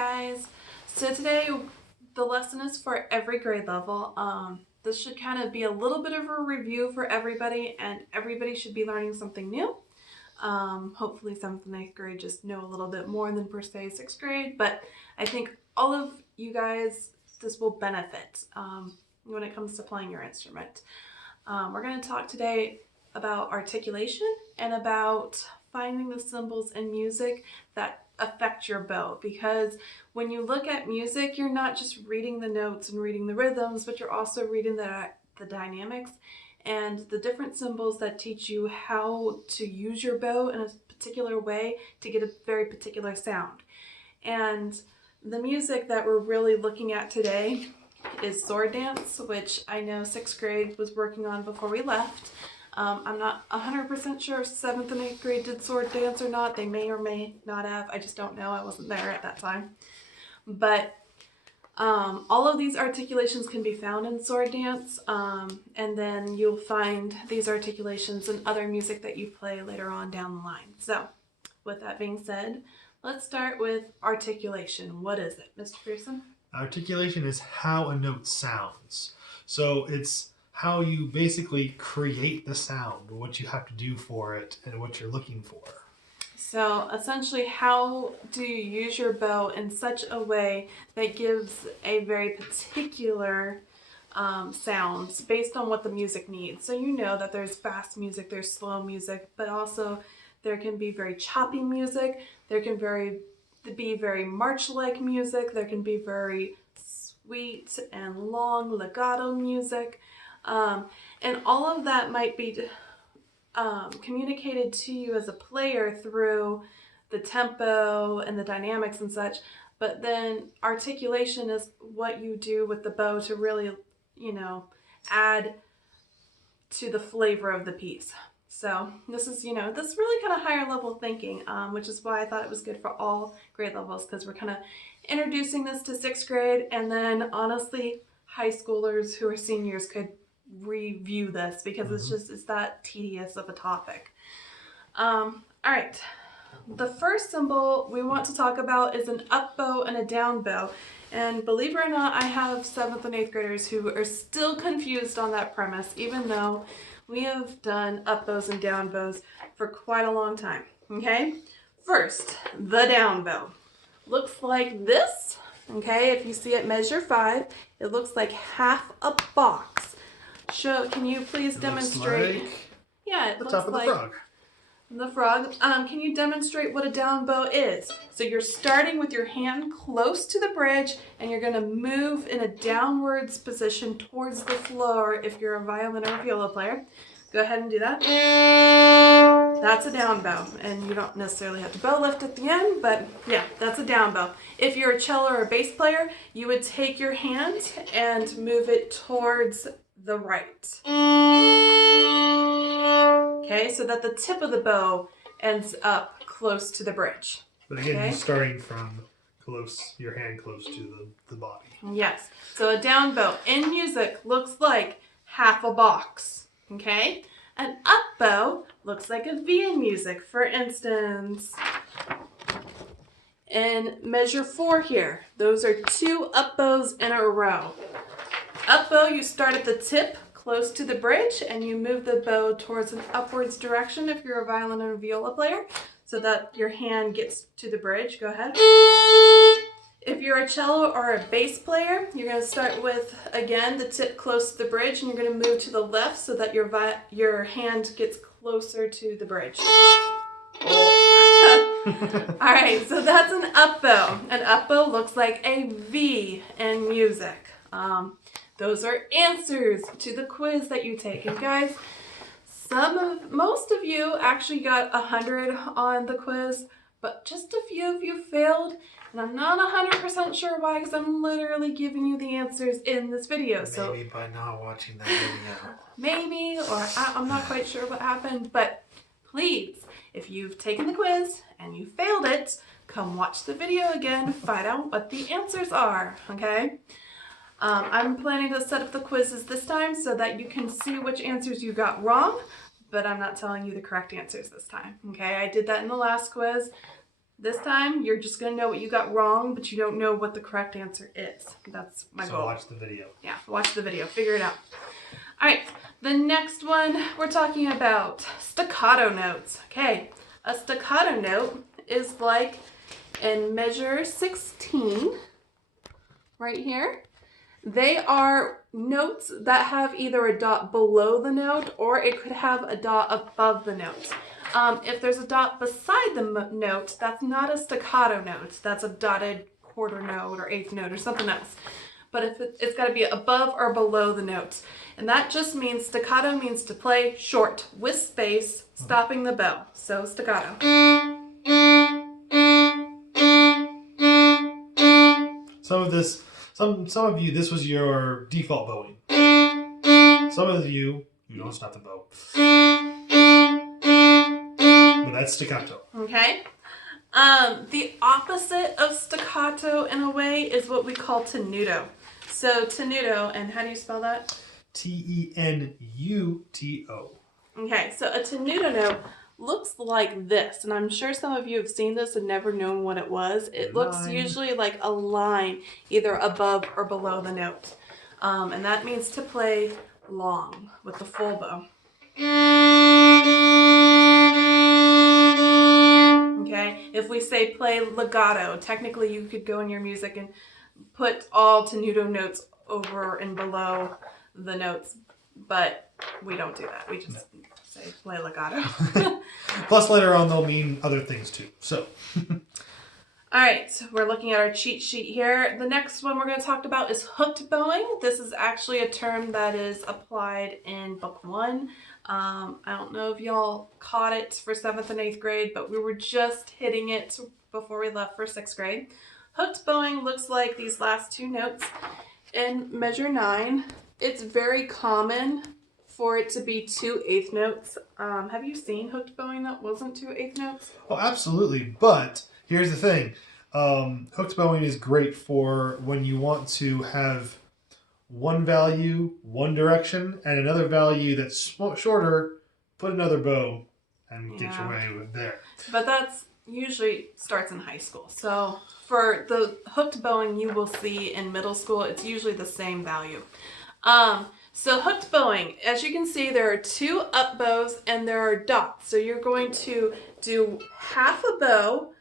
guys, so today the lesson is for every grade level. This should kind of be a little bit of a review for everybody, and everybody should be learning something new. Hopefully 7th and 8th grade just know a little bit more than per se 6th grade, but I think all of you guys, this will benefit when it comes to playing your instrument. We're going to talk today about articulation and about finding the symbols in music that affect your bow, because when you look at music, you're not just reading the notes and reading the rhythms, but you're also reading the dynamics and the different symbols that teach you how to use your bow in a particular way to get a very particular sound. And the music that we're really looking at today is sword dance, which I know 6th grade was working on before we left. I'm not 100% sure if 7th and 8th grade did sword dance or not. They may or may not have. I just don't know. I wasn't there at that time. But all of these articulations can be found in sword dance, and then you'll find these articulations in other music that you play later on down the line. So with that being said, let's start with articulation. What is it, Mr. Pearson? Articulation is how a note sounds. So it's how you basically create the sound, what you have to do for it, and what you're looking for. So essentially, how do you use your bow in such a way that gives a very particular sounds based on what the music needs? So you know that there's fast music, there's slow music, but also there can be very choppy music, there can be very march-like music, there can be very sweet and long legato music, and all of that might be communicated to you as a player through the tempo and the dynamics and such, but then articulation is what you do with the bow to really, add to the flavor of the piece. So this is, this really kind of higher level thinking, which is why I thought it was good for all grade levels, because we're kind of introducing this to 6th grade, and then honestly, high schoolers who are seniors could review this because it's that tedious of a topic. All right, the first symbol we want to talk about is an up bow and a down bow, and believe it or not, I have 7th and 8th graders who are still confused on that premise, even though we have done up bows and down bows for quite a long time. Okay, first, the down bow looks like this. Okay, if you see it measure 5, it looks like half a box. Can you please demonstrate? Yeah, it looks like the frog. The frog. Can you demonstrate what a down bow is? So you're starting with your hand close to the bridge, and you're going to move in a downwards position towards the floor if you're a violin or viola player. Go ahead and do that. That's a down bow, and you don't necessarily have to bow lift at the end, but yeah, that's a down bow. If you're a cello or a bass player, you would take your hand and move it towards the right. Okay, so that the tip of the bow ends up close to the bridge. But again, you're starting from your hand close to the body. Yes, so a down bow in music looks like half a box. Okay, an up bow looks like a V in music. For instance, in measure 4 here, those are 2 up bows in a row. Up bow, you start at the tip close to the bridge, and you move the bow towards an upwards direction if you're a violin and a viola player, so that your hand gets to the bridge. Go ahead. If you're a cello or a bass player, you're going to start with, again, the tip close to the bridge, and you're going to move to the left so that your hand gets closer to the bridge. All right, so that's an up bow. An up bow looks like a V in music. Those are answers to the quiz that you take. And guys, most of you actually got 100 on the quiz, but just a few of you failed. And I'm not 100% sure why, because I'm literally giving you the answers in this video. Maybe by not watching that video. Maybe, or I'm not quite sure what happened, but please, if you've taken the quiz and you failed it, come watch the video again, find out what the answers are, okay? I'm planning to set up the quizzes this time so that you can see which answers you got wrong, but I'm not telling you the correct answers this time, okay? I did that in the last quiz. This time, you're just going to know what you got wrong, but you don't know what the correct answer is. That's my goal. So watch the video. Yeah, watch the video. Figure it out. All right, the next one, we're talking about staccato notes. Okay, a staccato note is like in measure 16, right here. They are notes that have either a dot below the note or it could have a dot above the note. If there's a dot beside the note, that's not a staccato note. That's a dotted quarter note or eighth note or something else. But if it's got to be above or below the note. And that just means staccato means to play short with space, stopping the bow. So staccato. Some of you, this was your default bowing. Some of you don't stop the bow. But that's staccato. Okay. The opposite of staccato in a way is what we call tenuto. So tenuto, and how do you spell that? Tenuto. Okay, so a tenuto note looks like this, and I'm sure some of you have seen this and never known what it was. It looks usually like a line either above or below the note. And that means to play long with the full bow. Okay, if we say play legato, technically you could go in your music and put all tenuto notes over and below the notes, but we don't do that. We just say play legato. Plus later on they'll mean other things too. So all right, so we're looking at our cheat sheet here. The next one we're going to talk about is hooked bowing. This is actually a term that is applied in book 1. I don't know if y'all caught it for 7th and 8th grade, but we were just hitting it before we left for 6th grade. Hooked bowing looks like these last two notes in measure 9. It's very common for it to be 2 eighth notes. Have you seen hooked bowing that wasn't 2 eighth notes? Oh, absolutely. But here's the thing. Hooked bowing is great for when you want to have one value, one direction, and another value that's shorter, put another bow and get your way with there. But that's usually starts in high school. So for the hooked bowing you will see in middle school, it's usually the same value. So hooked bowing, as you can see, there are 2 up bows and there are dots. So you're going to do half a bow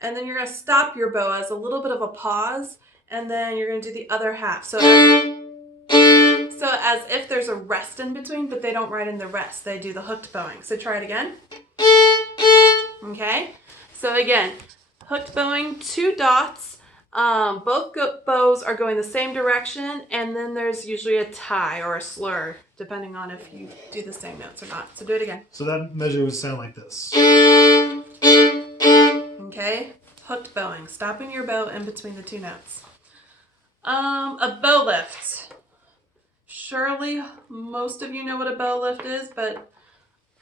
and then you're going to stop your bow as a little bit of a pause and then you're going to do the other half. So as if there's a rest in between, but they don't write in the rest. They do the hooked bowing. So try it again. Okay. So again, hooked bowing, 2 dots. Both bows are going the same direction, and then there's usually a tie or a slur, depending on if you do the same notes or not. So do it again. So that measure would sound like this. Okay, hooked bowing, stopping your bow in between the 2 notes. A bow lift. Surely most of you know what a bow lift is, but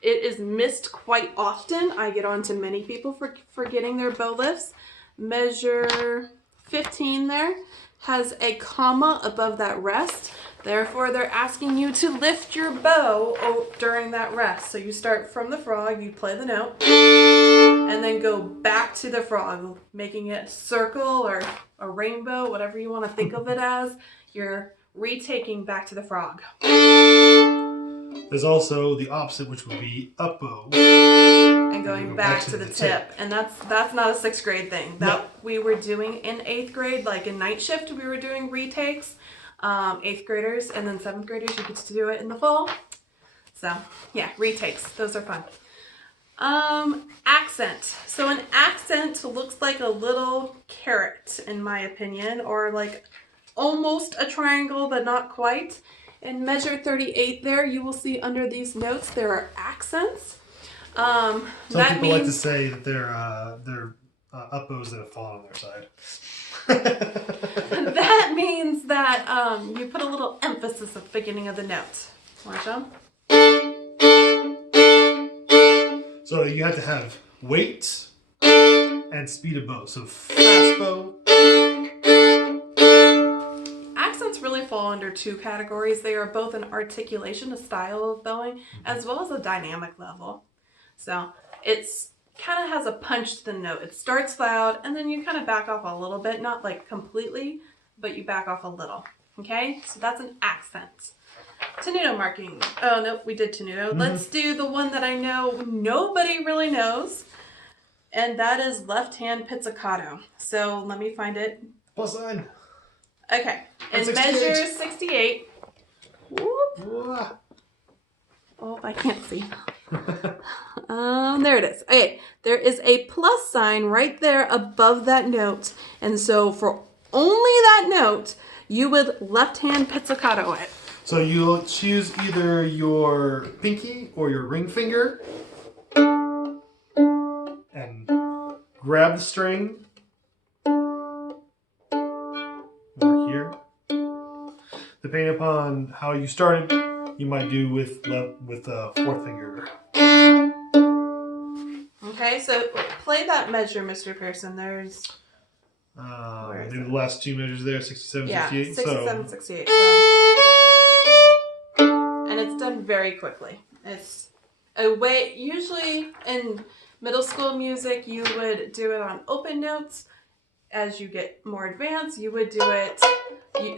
it is missed quite often. I get on to many people for forgetting their bow lifts. Measure 15 there has a comma above that rest. Therefore, they're asking you to lift your bow during that rest. So you start from the frog, you play the note, and then go back to the frog, making it circle or a rainbow, whatever you want to think of it as. You're retaking back to the frog. There's also the opposite, which would be up bow. And going back to the tip. And that's not a 6th grade thing. That we were doing in 8th grade, like in night shift, we were doing retakes. 8th graders and then 7th graders, you get to do it in the fall. So yeah, retakes. Those are fun. Accent. So an accent looks like a little carrot, in my opinion, or like almost a triangle, but not quite. In measure 38 there, you will see under these notes, there are accents. Some people like to say that they're up bows that have fallen on their side. That means that you put a little emphasis at the beginning of the note. Want to show 'em? So you have to have weight and speed of bow. So fast bow. Accents really fall under 2 categories. They are both an articulation, a style of bowing, as well as a dynamic level. So it's kind of has a punch to the note. It starts loud and then you kind of back off a little bit, not like completely, but you back off a little. Okay, so that's an accent. Tenuto marking. Oh, nope, we did tenuto. Mm-hmm. Let's do the one that I know nobody really knows, and that is left hand pizzicato. So let me find it. Plus sign. Okay, in 68. measure 68. Whoop. Oh, I can't see. There it is. Okay, there is a plus sign right there above that note, and so for only that note, you would left hand pizzicato it. So you'll choose either your pinky or your ring finger and grab the string or here. Depending upon how you started, you might do with fourth finger. Okay, so play that measure, Mr. Pearson. There's The last two measures there, 67, yeah, 68. 67, 68. So. And it's done very quickly. It's a way, usually in middle school music, you would do it on open notes. As you get more advanced, you would do it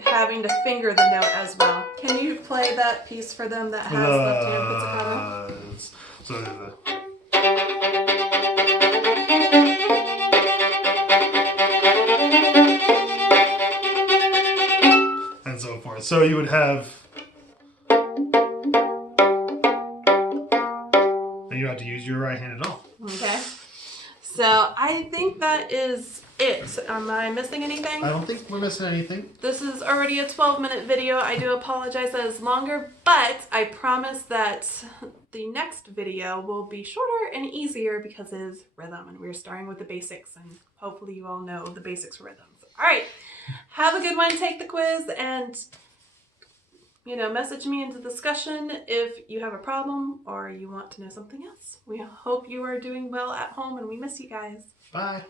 having to finger the note as well. Can you play that piece for them that has left-hand pizzicato? So and so forth. So you would have. You don't have to use your right hand at all. Okay. So I think that is it. Am I missing anything? I don't think we're missing anything. This is already a 12-minute video. I do apologize that it's longer, but I promise that the next video will be shorter and easier because it is rhythm and we're starting with the basics and hopefully you all know the basics of rhythms. All right. Have a good one. Take the quiz and message me into discussion if you have a problem or you want to know something else. We hope you are doing well at home and we miss you guys. Bye.